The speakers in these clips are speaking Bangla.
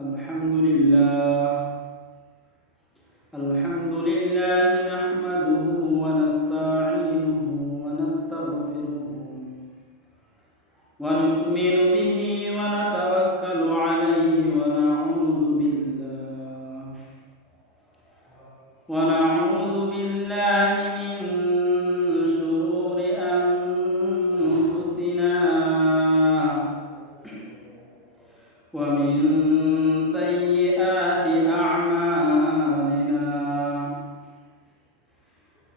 الحمد لله نحمده ونستعينه ونستغفره ونؤمن به ونتوكل عليه ونعوذ بالله من شرور أنفسنا ومن سيئات أعمالنا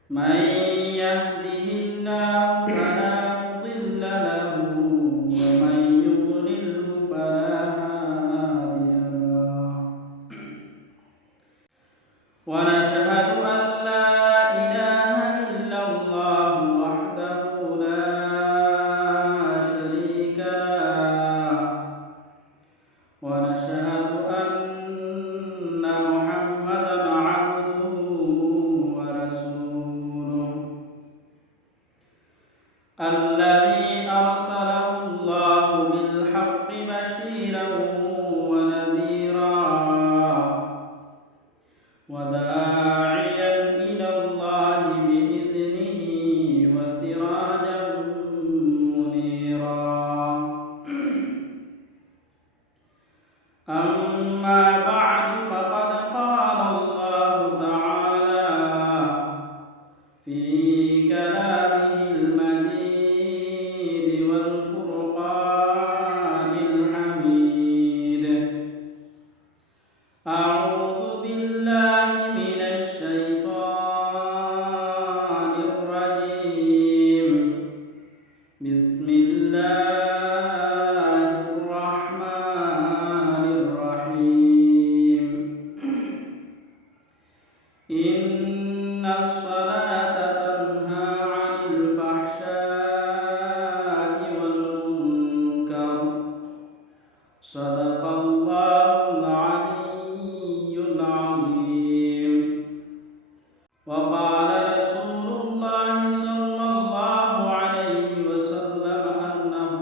من يهده الله فلا مضل له ومن يضلله فلا هادي له ونشهد أن لا إله إلا الله وحده لا شريك له ونشهد أن محمدا عبده ورسوله الذي أرسله الله بالحق بشيرا ونذيرا وداعيا إلى الله بإذنه وسراجا منيرا أما بعد فقد قال الله تعالى في كلامه المجيد والفرقان الحميد أعوذ بالله من الشيطان الرجيم بسم الله الرحمن الرحيم إن الصلاة تنهى عن الفحشاء والمنكر صدق الله العلي العظيم وقال رسول الله صلى الله عليه وسلم أنه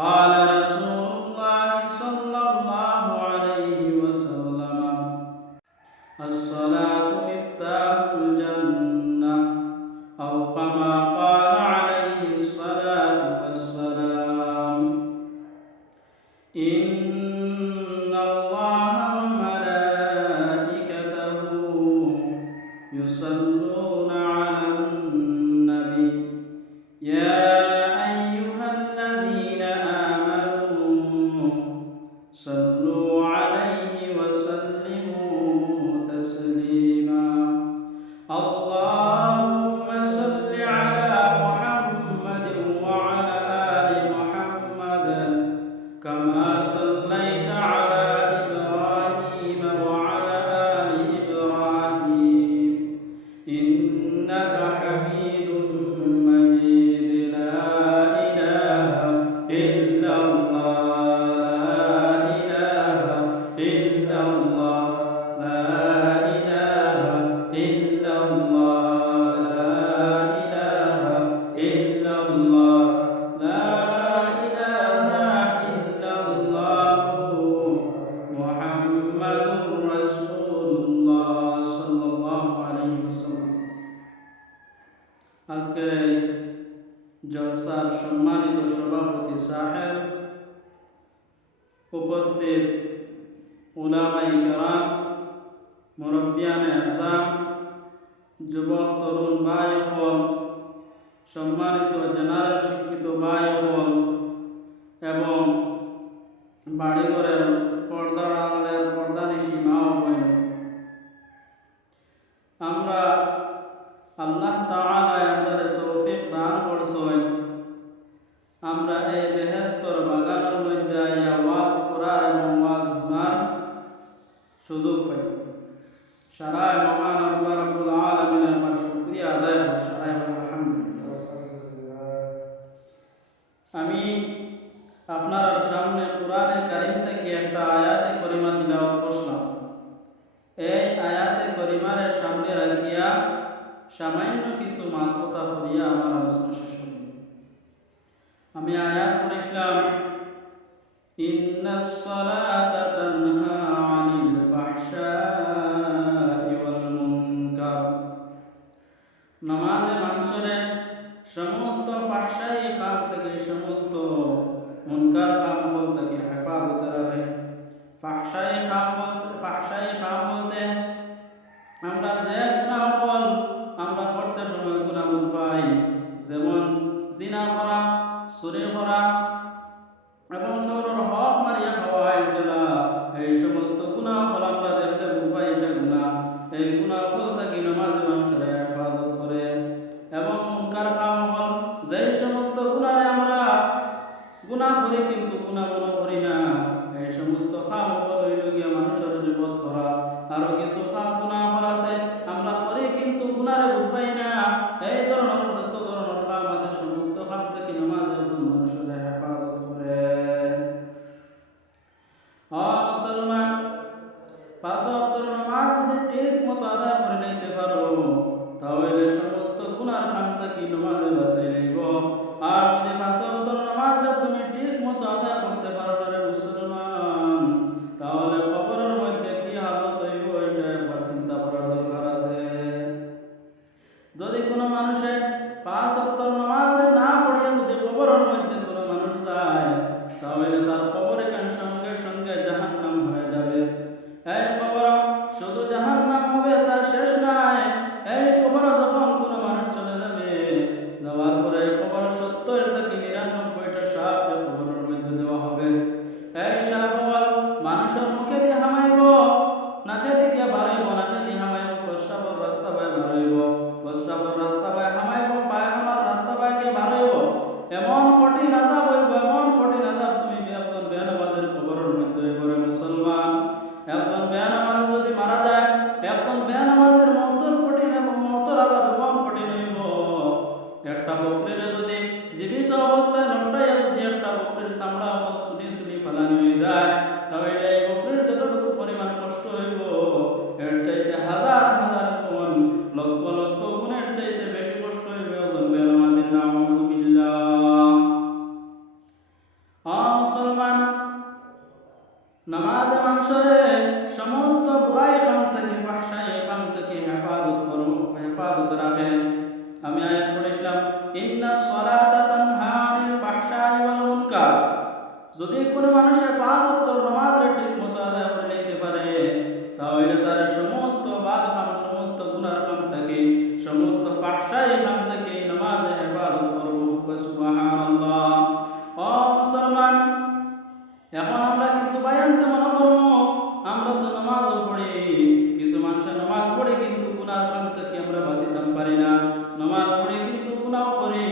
قال رسول الله صلى الله عليه وسلم الصلاة مفتاح الجنة أو كما قال عليه الصلاة والسلام إن الله وملائكته يصلون على النبي يا أيها الذين آمنوا صلوا عليه وسلموا تسليما اللهم صل على محمد وعلى آل محمد كما صليت على إبراهيم وعلى آل إبراهيم إنك حميد مجيد لا إله إلا الله لا إله إلا الله لا إله إلا الله لا إله إلا الله لا إله إلا الله محمد رسول الله صلى الله عليه وسلم আজকের এই জলসার সম্মানিত সভাপতি সাহেব, উপস্থিত উলামায়ে কেরাম, মুরব্বিয়ানে আযম, যুবক তরুণ ভাই হল, সম্মানিত জেনারেল শিক্ষিত ভাই হল এবং বাড়িঘরের পর্দার আড়ালের পর্দানিশী মা ও বোন, আমরা আল্লাহ তাআলা আমাদের তৌফিক দান করছেন আমরা এই বেহেশতের বাগানের মধ্যে আইয়া ওয়াজ করার এবং ওয়াজ শোনার সুযোগ পাইছি। সারায় মহান আল্লাহ রাব্বুল আলামিনের আমার শুকরিয়া আদায় হয়। সারায় আলহামদুলিল্লাহ। আমি আপনার সামনে কোরআনে কারীম থেকে একটা আয়াতে করিমা তিলাওয়াত করলাম। এই আয়াতে করিমার সামনে রাখিয়া সামান্য কিছু মাথা করিয়া আমার আলোচনা শেষ করি। আমি আয়াত পড়েছিলাম ইন্নাস সালাতা তানহা আনিল ফাহশাই ওয়াল মুনকার। নামাজে মানুষের সমস্ত ফাহশাই কাম থেকে, সমস্ত মুনকার কাম থেকে হেফাজত রাখে। ফাহশাই কাম বলতে আমরা যে গুনাহ ফল আমরা করতে সময় গুনাহ বোধ পাই, যেমন জিনা করা, চুরি করা এবং সবর হক মারিয়া খাওয়া, এটা এই সমস্ত গুনাহ ফল আমরা দেখলে বোধ পাই এটা গুনাহ। এই গুনাহ ফল থেকে নামাজে মানুষের হেফাজত করে। এবং মুনকার কাম হল যে সমস্ত গুনাহে আমরা গুনাহ করি কিন্তু গুনাহ মনে করি না, এই সমস্ত কাম হল হইল গিয়া মানুষের বিপদ করা। আরো কিছু গুনাহ ফল আছে আমরা করি কিন্তু গুনাহে বোধ পাই না। এই ধরনের যত ধরনের কাম আছে সমস্ত কাম থেকে নামাজ একজন মানুষের হেফাজত করে। মুসলমান, পাঁচ ওয়াক্তের নামাজ যদি ঠিক মতো আদায় করে নিতে পারো তাহলে সমস্ত গুনার কাম থেকে নামাজে বাঁচাই লইব। আর যদি পাঁচ ওয়াক্তের নামাজটা তুমি ঠিক মতো আদায় করতে পারো না রে মুসলমান, তাহলে কবরের মধ্যে কি হালত হইব এটা একবার চিন্তা করার দরকার আছে। যদি কোনো মানুষে পাঁচ ওয়াক্তের নামাজ না পড়িয়া যদি কবরের মধ্যে কোনো মানুষ যায় তাহলে তার কবরে কান সঙ্গে সঙ্গে জাহান্নাম হয়ে যাবে। এই কবর শুধু জাহান্নাম হবে তার শেষ নাই। এই কবর যখন কোনো মানুষ চলে যাবে, যাওয়ার পরে কবর 70 থেকে 99টা সাপ কবরের মধ্যে দেওয়া হবে। এই সাপ কবর মানুষের মুখে দিয়ে হামাইব, নাকে দিয়ে বাড়াইব, নাকে দিয়ে হামাইব, প্রস্রাবের রাস্তা বাই বাড়াইব, প্রস্রাবের রাস্তা বাই হামাইব, পায়খানার রাস্তা বাইকে বাড়াইব। এমন কঠিন আযাব হইব, এমন কঠিন আযাব তুমি একজন বেনামাজের কবরের মধ্যে হইব রে মুসলমান। একজন বেনামাজ যদি মারা যায়, একজন বেনামাজের মওতের কঠিন এবং মওতের আযাব এমন কঠিন হইব। একটা বকরির যদি জীবিত অবস্থায় লট্টাইয়া যদি একটা বকরির চামড়া সুনি সুনি ফালানি হয়ে যায় তাহলে এই বকরির যতটুকু পরিমাণ কষ্ট হইব এর চাইতে হাজার হাজার গুণ, লক্ষ লক্ষ গুণের চাইতে বেশি কষ্ট হইবে একজন বেনামাজের। নাউযুবিল্লাহ। মুসলমান, নামাজে মানুষের সমস্ত বুরাই কাম থেকে, ফাহশাই কাম থেকে হেফাজত রাখে। আমি আয়াত পড়েছিলাম, ইন্নাস সালাতা তানহা আনিল ফাহশাই ওয়াল মুনকার। যদি কোনো মানুষের পাঁচ ওয়াক্তের নামাজ ঠিক মতো আদায় করে নিতে পারে তাহলে তার সমস্ত বাদ কাম, সমস্ত গুনার কাম থেকে, সমস্ত ফাহশাই কাম থেকে নামাজে হেফাজত করব। সুবহানাল্লাহ। মুসলমান, এখন আমরা কিছু বায়ান তো মনে করবো আমরা তো নামাজও পড়ি, কিছু মানুষের নামাজ পড়ে কিন্তু গুনার কাম থেকে আমরা বাঁচিতাম পারি না। নামাজ পড়ে কিন্তু গুনাহ করি।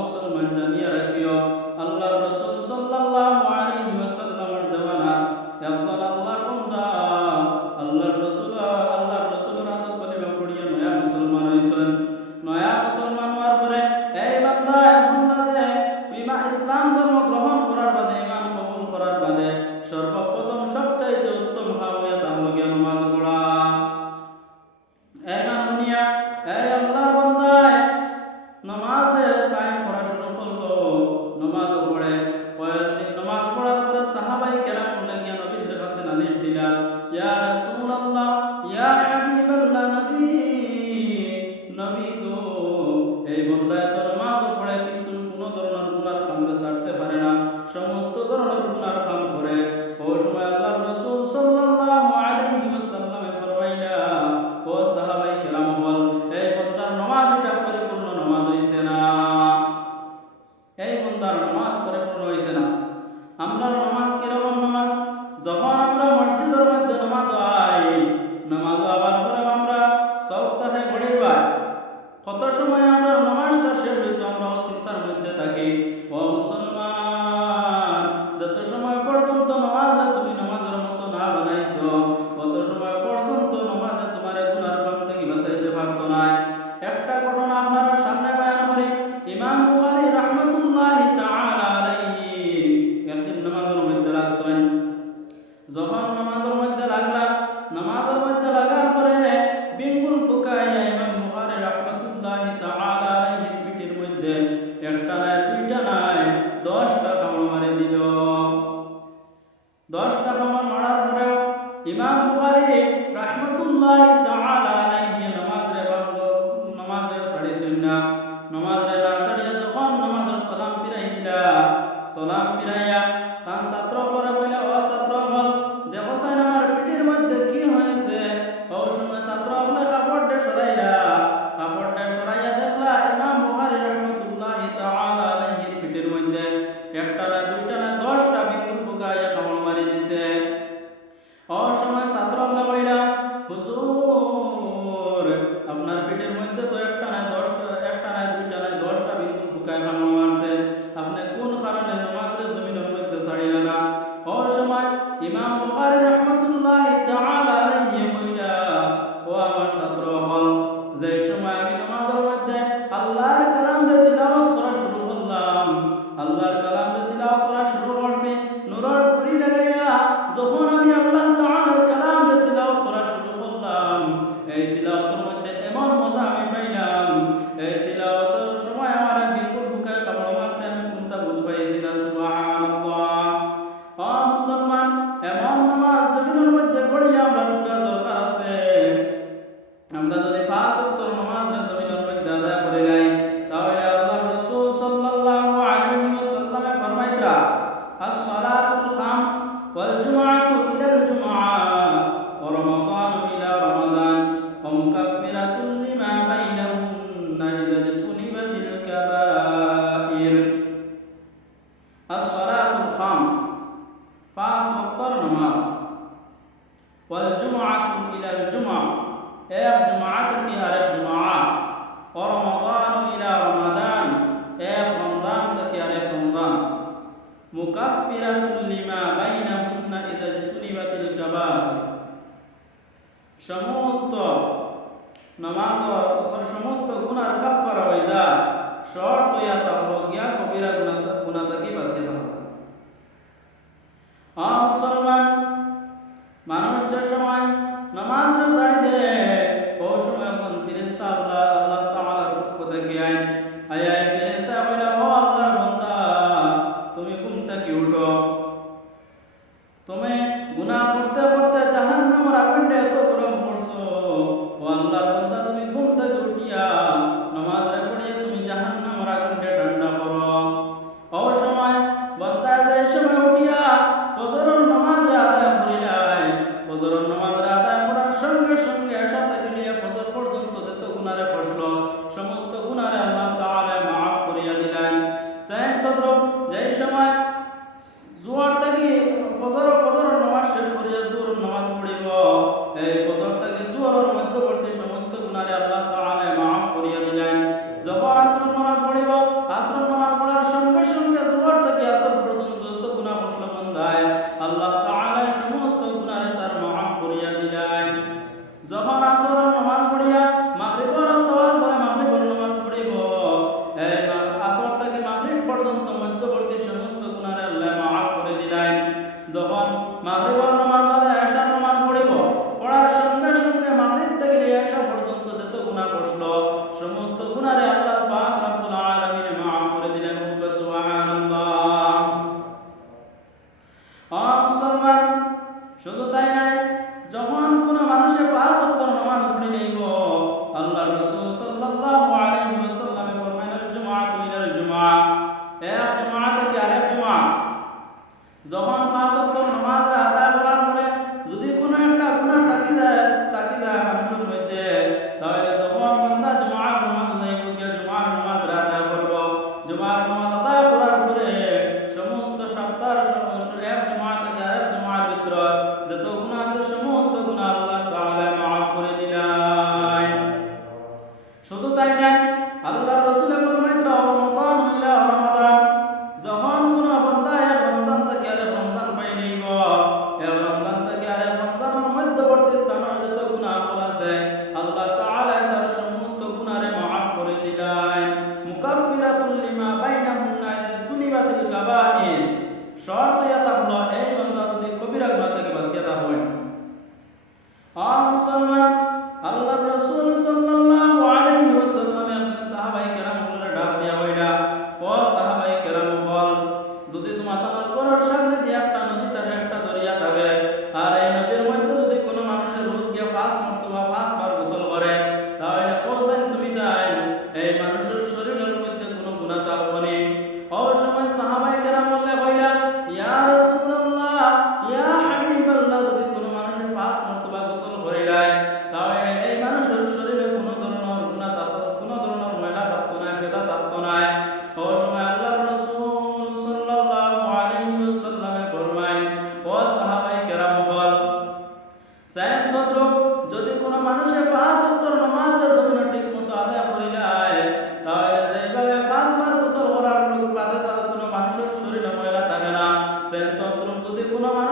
মুসলমান, জানিয়া রাখিও আল্লাহর রাসূল সাল্লাল্লাহু আলাইহি ওয়াসাল্লামের জামানা একজন আল্লাহর বান্দা, আল্লাহর রাসূলের হাতে কলিমা পড়িয়া নয়া মুসলমান হইছেন। নয়া মুসলমান হওয়ার পরে এই বান্দা এমন লাগে ইসলাম ধর্ম গ্রহণ করার বাদে, ঈমান কবুল করার বাদে সর্বপ্রথম সবচাইতে উত্তম কাম হইয়া তার লগে নামাজ পড়া। এখন শুনিয়া এই আল্লাহর বান্দায় নামাজে কায়েম করা শুরু করলো, নামাজ পড়ে। কয়েকদিন নামাজ পড়ার পরে সাহাবাই কেরাম বলে গিয়া নবীর কাছে নালিশ দিলা, ইয়া রাসূলুল্লাহ, ইয়া হাবিবাল্লাহ, নবী গো, এই বান্দায় তো নামাজ পড়ে কিন্তু কোনো ধরনের গুনার কাম ছাড়তে পারে না, সমস্ত ধরনের গুনার কাম করে। ওই সময় আল্লাহর রাসূল সাল্লাল্লাহু আলাইহি ওয়াসাল্লামে ফরমাইলা, ও সাহাবাই কেরাম বল, এই বান্দার নামাজ এটা পরিপূর্ণ নামাজ হইছে না, এই বান্দার নামাজ পরিপূর্ণ হইছে না। আমরা নামাজ কিরকম নামাজ? যখন আমরা মসজিদের মধ্যে নামাজ হয়, নামাজ আবার পরে আমরা সপ্তাহে ঘড়ির বার কত সময় আমরা নামাজটা শেষ হইতো আমরা চিন্তার মধ্যে থাকি। ও মুসলমান, যত সময় পর্যন্ত নামাজে তুমি নামাজের মতো না বানাইছো অত সময় পর্যন্ত নামাজে তোমার গুনার কাম থেকে বাঁচাইতে পারতো না। একটা ঘটনা আপনারা সামনে বয়ান করি। ইমাম বুখারী রাহমাতুল্লাহি তাআলা আলাইহি একদিন নামাজের মধ্যে লাগছেন। যখন নামাজের মধ্যে লাগলা, নামাজের মধ্যে লাগার পরে বিঙ্গুল ফুকাইয়া ইমাম বুখারী রাহমাতুল্লাহি তাআলা আলাইহির পিঠের মধ্যে একটা নাই, দুইটা নাই, 10টা কামড় মারে দিল। 10টা খাবার মারার পরেও ইমাম বুখারী রাহমাতুল্লাহি তাআলা আলাইহি নামাজের সাড়ি সুন্না নামাজের না সাড়িয়া যখন নামাজের সালাম ফিরাই দিলা সালাম ফিরাইয়া তার ছাত্র করে বলে ও ছাত্র হল দেখো সাইন আমার পিঠের মধ্যে কি হয়েছে ওই সময় ছাত্র বলে কাপড়টা সরাইয়া দেখলা ইমাম বুখারী রাহমাতুল্লাহি তাআলা আলাইহির পিঠের মধ্যে একটা না দুইটা না 10টা বিন্দু ফুকাইয়া কামড় মারি দিছে। ওই সময় ছাত্র বলে কইলা হুজুর আপনার পিঠের মধ্যে তো একটা না দুইটা না 10টা বিন্দু ফুকায় কামড় মারছে, আপনি কোন কারণে নামাজের জমিনের মধ্যে ছাড়িলেন না? ওই সময় ইমাম বুখারী রাহমাতুল্লাহি তাআলা আলাইহি কইলা ও আমার ছাত্র হল যে সময় আমি নামাজের মধ্যে আল্লাহর কালামে তিলাওয়াত করা শুরু করলাম, আল্লাহর কালামে তিলাওয়াত করা শুরু করছি নূরের ডুরি লাগাইয়া যখন আমি আল্লাহ তাআলার কালামে তিলাওয়াত করা শুরু করলাম এই তিলাওয়াতের মধ্যে এমন মজা আমি পাইলাম, এই তিলাওয়াতের সময় আমার বিলকুল ফুকায় কামড় মারছে আমি কোনটা বুঝ পাইছি না। সুবহানাল্লাহ। ও মুসলমান, এমন নামাজ জমিনের মধ্যে পড়িয়া আমরা তোলার দরকার আছে। আমরা যদি 5 ওয়াক্ত নামাজ জমিনের মধ্যে আদায় করে নাই তাহলে আল্লাহর রাসূল সাল্লাল্লাহু আলাইহি ওয়াসাল্লাম ফরমাইতরা as-salatul khams wal jumu'atu ila al-jumu'ah wa ramadanu ila ramadan wa mukaffiratun lima bainahunna idza jtunibatil kaba'ir। as-salatul khams 5 ওয়াক্তের নামাজ wal jumu'atu ila al-jumu'ah এক জুমআ থেকে আরেক জুমআ ও রমাদান ইলা রমাদান এক রমজান থেকে আরেক রমজান মুকাফফিরাতুল লিমা বাইনাহুন্না ইযা জতুনিবাতিল কাবাইর সমস্ত নামাজ সমস্ত গুনার কাফফারা হয়ে যায় শর্ত ইয়া তাবলগিয়া কবিরা গুনাহ থেকে বাঁচিয়ে থাকা। মুসলমান মানুষ যে সময় নামাজ ছাড়ি দেয় ওই সময় এখন ফেরেশতা আল্লাহ তাআলার পক্ষ থেকে আয় ফেরেশতা কইলা ও আল্লাহর বান্দা তুমি ঘুম থেকে উঠো, তুমি গুনাহ করতে করতে জাহান্নামের আগুনে এত গরম পড়ছো, ও আল্লাহর বান্দা তুমি ঘুম থেকে উঠিয়া নামাজ পড়িয়া তুমি জাহান্নামের আগুনে ঠান্ডা করো। ওই সময় বান্দা এই সময় উঠিয়া ফজরের নামাজ আদায় করিলাই, ফজরের নামাজ আদায় করার সঙ্গে সঙ্গে এশা থেকে নিয়ে ফজর পর্যন্ত যত গুনারে ফসলো সমস্ত গুনারে আল্লাহ তাআলা মাফ করিয়া দিলেন। সেম তদ্রুপ যেই সময় জোহর থেকে ফজরের নামাজ শেষ করিয়া জোহরের নামাজ পড়িব এই ফজর থেকে জোহরের মধ্যবর্তী সমস্ত গুনারে আল্লাহ তাআলা মাফ করিয়া দিলেন। যখন আসরের নামাজ পড়িব আসরের নামাজ পড়ার সঙ্গে সঙ্গে জোহর থেকে আসর পর্যন্ত যত গুনাহ ফসলো বন্দায় আল্লাহ তাআলা সমস্ত গুনারে তার মাফ করিয়া দিলেন। যখন আসরের নামাজ পড়িয়া মাগরিবের দেওয়ার পরে মাগরিবের নামাজ পড়িব এই আসর থেকে মাগরিব পর্যন্ত মধ্যবর্তী সমস্ত গুনারে আল্লাহ মাফ করে দিলেন। যখন মাগরিবের নামাজ বাদে এশার নামাজ পড়িব পড়ার সঙ্গে সঙ্গে মাগরিব থেকে এশা পর্যন্ত যত গুনাহ ফসলো সমস্ত গুনারে আল্লাহ পাক রব্বুল আলামিন মাফ করে দিলেন। সুবহানাল্লাহ। মুসলমান শুধু তাই নাই, যখন কোন মানুষের 5 ওয়াক্ত নামাজ পড়ে নেব আল্লাহর রাসূল সাল্লাল্লাহু আলাইহি ওয়াসাল্লাম ফরমাইলেন জুমআতু ইলাল জুমআ এক জুমআ থেকে আরেক জুমআ যখন 5 ওয়াক্ত নামাজ আদায় করার পরে যদি কোনো একটা গুনাহ থাকি যায় মানুষের মধ্যে তাহলে তখন বান্দা জুমআর নামাজ যাইব গিয়ে জুমআর নামাজ আদায় করব। জুমআর নামাজ আদায় করার পরে সমস্ত সপ্তাহের এক জুমআ থেকে আরেক জুমআর ভিতরে যত গুনাহ আছে সমস্ত গুনাহ আল্লাহ তাআলা মাফ করে দিলেন। শুধু তাই না, আল্লাহর রাসূল ফরমাইলেন রমাদান ইলা রমাদান যখন কোন বান্দা এক রমজান থেকে আরেক রমজান পাই নিব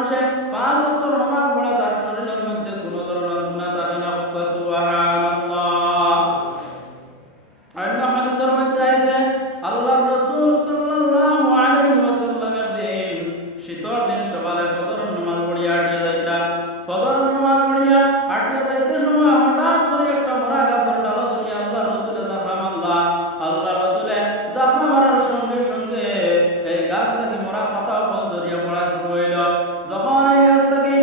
মানুষে 5 ওয়াক্ত নামাজ পড়ে তার শরীরের মধ্যে কোনো ধরনের গুনাহ থাকে না। সুবহানাল্লাহ। অন্য হাদিসের মধ্যে আছে আল্লাহর রাসূল সাল্লাল্লাহু আলাইহি ওয়াসাল্লাম একদিন শীতের দিন সকালে ফজরের নামাজ পড়িয়া হাঁটিয়া যাইতা। ফজরের নামাজ পড়িয়া হাঁটিয়া যাইতে সময় হঠাৎ করে একটা মরা গাছের ডাল ধরিয়া আল্লাহর রাসূলে জাফরা মারলা। আল্লাহর রাসূলে জাফরা মারার সঙ্গে সঙ্গে এই গাছ থেকে মরা পাতা ফল ঝরিয়া পড়া শুরু হইল। যখন এই গাছ থেকে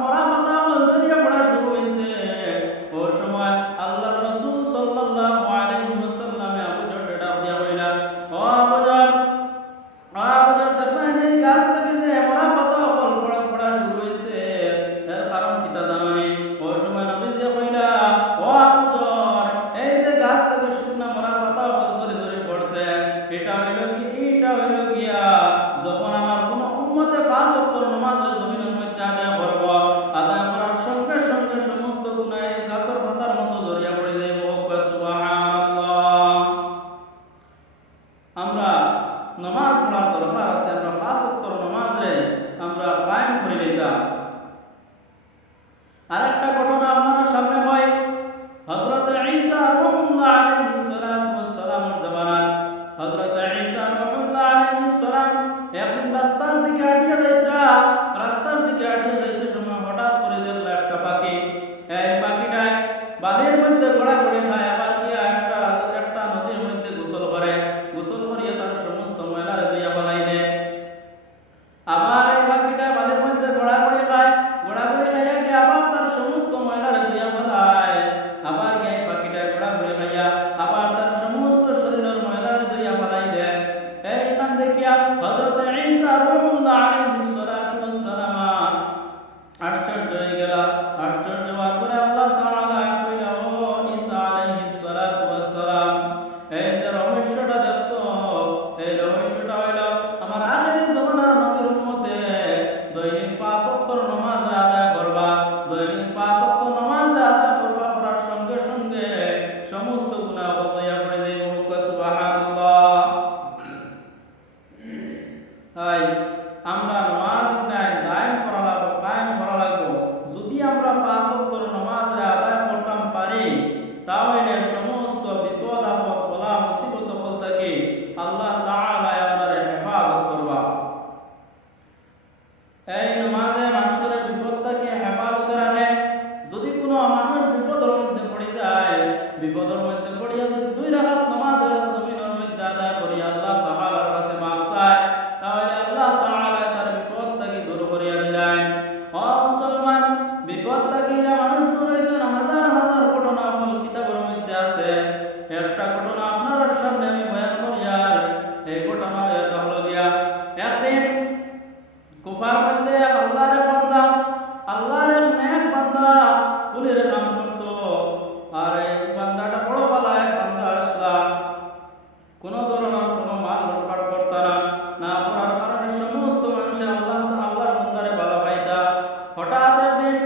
মরা পাতা ফল ঝরিয়া পড়া শুরু হইছে, ওই সময় আল্লাহর রাসূল সাল্লাল্লাহু আলাইহি ওয়াসাল্লামে আবু যর ডাক দিয়া কইলা, ও আবু যর দেখবেন এই গাছ থেকে যে মরা পাতা ফল পড়া শুরু হইছে, এর কারণ কি তা জানো নি? ওই সময় নবী যে কইলা, ও আবু যর, এই যে গাছ থেকে শুকনা মরা পাতা ফল ঝরে পড়ছে, এটা হইল গিয়া যখন আমার কোন উম্মতে 5 ওয়াক্ত নামাজ জমিনের মধ্যে আদায় করব, আদায় করার সঙ্গে সঙ্গে সমস্ত গুনাহ এই গাছের পাতার মতো ঝরিয়া পড়ে যাইব। সুবহানাল্লাহ। আমরা নামাজ পড়ার দরকার আছে, আমরা 5 ওয়াক্ত নামাজে আমরা কায়েম করে লইতাম। আরেকটা ঘটনা আপনারা সামনে হয় হযরত ঈসা রূহুল্লাহ আলাইহিস সালাতু ওয়াস সালামের জামানাত। হযরত ঈসা রূহুল্লাহ আলাইহিস সালাম একদিন রাস্তার দিকে হাঁটিয়া যাইতে সময় হঠাৎ করে দেখল একটা পাখি। এই পাখিটা বালির মধ্যে ঘোরাঘুরি খায়, আবার গিয়া একটা নদীর মধ্যে গোসল করিয়া তার সমস্ত ময়লারে ধুইয়া ফেলাই দেয়। আবার এই পাখিটা বালির মধ্যে ঘোরাঘুরি খাইয়া গিয়ে আবার তার সমস্ত ময়লারে ধুইয়া ফেলায়। আবার গিয়ে এই পাখিটা ঘোরাঘুরি খাইয়া আবার তার সমস্ত শরীরের ময়লারে ধুইয়া ফেলাই দেয়। এইখান দেখিয়া হযরত ঈসা রূহুল্লাহ আলাইহিস সালাতু ওয়াস সালাম আশ্চর্য হয়ে গেল। আশ্চর্য হওয়ার পরে আল্লাহ তাআলা কইলা, ও ঈসা আলাইহিস সালাতু ওয়াস সালাম, এই যে রহস্যটা দেখছো, এই রহস্যটা হইল আমার আখিরি জামানার নবীর উম্মতে দৈনিক 5 ওয়াক্ত নামাজ আদায় করবা। দৈনিক 5 ওয়াক্ত নামাজ আদায় করবা, করার সঙ্গে সঙ্গে সমস্ত গুনাহ হইয়া পড়ে যাইব। সুবহানাল্লাহ। তাই আমরা নামাজ কায়েম করা লাগবো। যদি আমরা 5 ওয়াক্ত নামাজ আদায় করতাম পারি, তাহলে সমস্ত বিপদ আপদ বলা মুসিবত থেকে আল্লাহ তাআলা আমাদের হেফাজত করবা। এই নামাজে মানুষের বিপদ থেকে হেফাজতে রাখে। যদি কোনো মানুষ বিপদের মধ্যে পড়িয়া যদি 2 রাকাত নামাজ জমিনের মধ্যে আদায় করি আল্লাহ তাআলার কাছে মাফ চায়, তাহলে আল্লাহ তাআলা তার বিপদ থেকে দূর করিয়া দিলেন। ও মুসলমান, বিপদ থেকে মানুষ দূর হইছেন হাজার হাজার ঘটনা ফল কিতাবের মধ্যে আছে। একটা ঘটনা আপনার সামনে আমি বয়ান করি। আর এই ঘটনা এটা হলো গিয়া একদিন কুফার মধ্যে আল্লাহর এক নেক বান্দা কুলির কাম করতো। আর এই বান্দাটা বড় ভালো এক বান্দা আসলা, কোনো ধরনের কোনো মাল লুটপাট করতা না করার কারণে সমস্ত মানুষে আল্লাহর বান্দারে ভালো পাইতা। হঠাৎ একদিন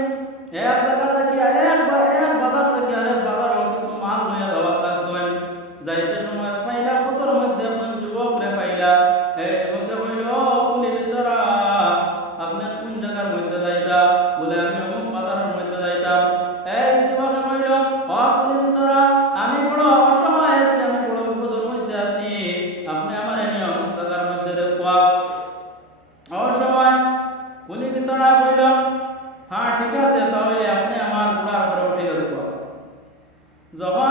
এক জায়গা থেকে এক বাজার থেকে আরেক বাজারও কিছু মাল লইয়া যাওয়ার লাগছেন। যাইতে সময় ফাইলা পথর মধ্যে একজন যুবক রে পাইলা। এই যুবকে বলল, কুলি বেচারা, আপনি কোন জায়গার মধ্যে যাইতা? বলে, আমি অমুক বাজারের মধ্যে যাইতাম। এই যুবকে বলল, ও কুলি বেচারা, আমি বড় অসহায় আছি, আমি বড় বিপদের মধ্যে আছি, আপনি আমার নিয়ে অমুক জায়গার মধ্যে দেখবা। অসময় কুলি বেচারা বলল, হ্যাঁ ঠিক আছে, তাহলে আপনি আমার ঘোড়ার পরে উঠে দেখবা। যখন